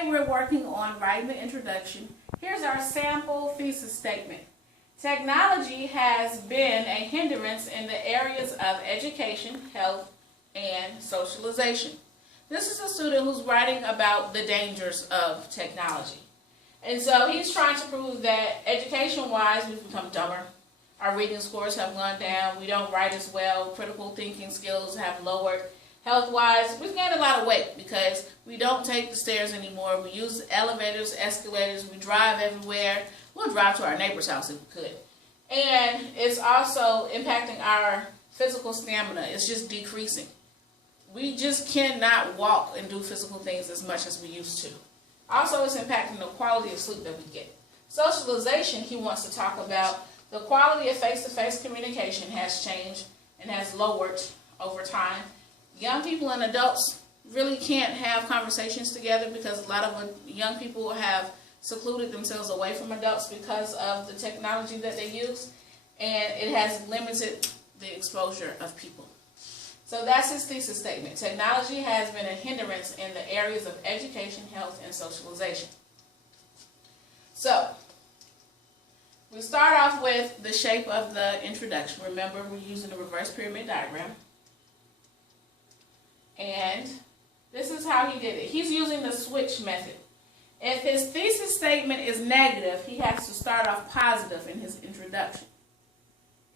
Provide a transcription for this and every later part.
Today we're working on writing the introduction. Here's our sample thesis statement. Technology has been a hindrance in the areas of education, health, and socialization. This is a student who's writing about the dangers of technology. And so he's trying to prove that education-wise we've become dumber. Our reading scores have gone down. We don't write as well. Critical thinking skills have lowered. Health-wise, we've gained a lot of weight because we don't take the stairs anymore. We use elevators, escalators. We drive everywhere. We'll drive to our neighbor's house if we could. And it's also impacting our physical stamina. It's just decreasing. We just cannot walk and do physical things as much as we used to. Also, it's impacting the quality of sleep that we get. Socialization, he wants to talk about the quality of face-to-face communication has changed and has lowered over time. Young people and adults really can't have conversations together because a lot of young people have secluded themselves away from adults because of the technology that they use, and it has limited the exposure of people. So that's his thesis statement. Technology has been a hindrance in the areas of education, health, and socialization. So we start off with the shape of the introduction. Remember, we're using the reverse pyramid diagram. And this is how he did it. He's using the switch method. If his thesis statement is negative, he has to start off positive in his introduction.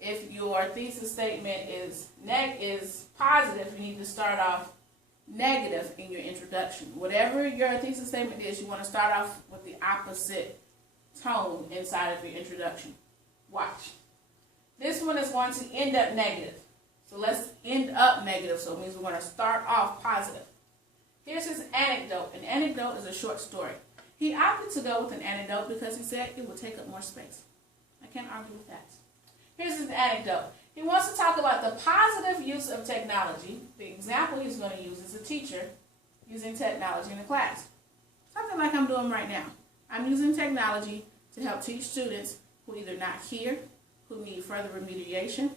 If your thesis statement is positive, you need to start off negative in your introduction. Whatever your thesis statement is, you want to start off with the opposite tone inside of your introduction. Watch. This one is going to end up negative. So let's end up negative, so it means we're going to start off positive. Here's his anecdote. An anecdote is a short story. He opted to go with an anecdote because he said it would take up more space. I can't argue with that. Here's his anecdote. He wants to talk about the positive use of technology. The example he's going to use is a teacher using technology in a class. Something like I'm doing right now. I'm using technology to help teach students who either not hear, who need further remediation,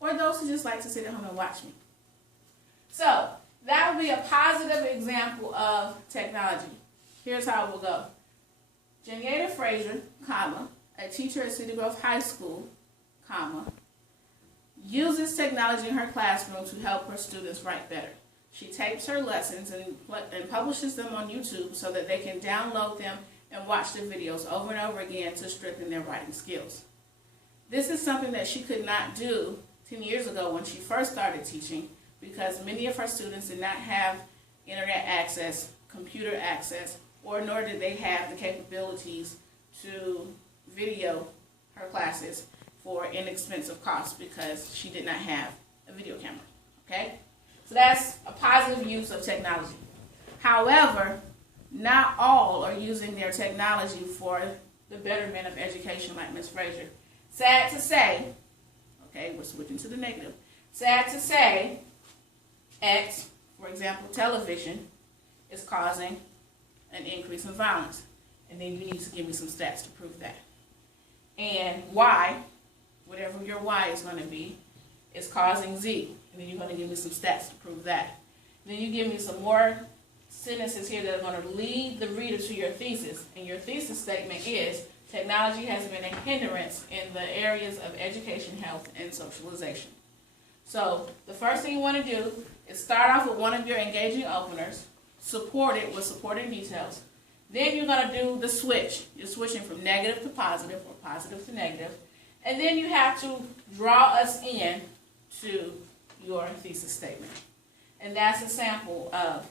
or those who just like to sit at home and watch me. So that would be a positive example of technology. Here's how it will go. Jenietta Frazier, comma, a teacher at Cedar Grove High School, comma, uses technology in her classroom to help her students write better. She tapes her lessons and publishes them on YouTube so that they can download them and watch the videos over and over again to strengthen their writing skills. This is something that she could not do 10 years ago when she first started teaching because many of her students did not have internet access, computer access, or nor did they have the capabilities to video her classes for inexpensive costs because she did not have a video camera. Okay? So that's a positive use of technology. However, not all are using their technology for the betterment of education like Ms. Frazier. Sad to say, okay, we're switching to the negative. Sad to say, X, for example, television, is causing an increase in violence. And then you need to give me some stats to prove that. And Y, whatever your Y is going to be, is causing Z. And then you're going to give me some stats to prove that. Then you give me some more sentences here that are going to lead the reader to your thesis. And your thesis statement is, technology has been a hindrance in the areas of education, health, and socialization. So the first thing you want to do is start off with one of your engaging openers, support it with supporting details. Then you're going to do the switch. You're switching from negative to positive or positive to negative. And then you have to draw us in to your thesis statement. And that's a sample of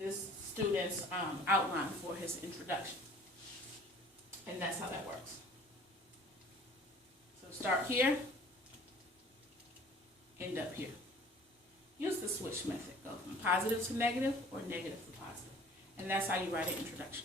this student's outline for his introduction. And that's how that works. So start here, end up here. Use the switch method. Go from positive to negative or negative to positive. And that's how you write an introduction.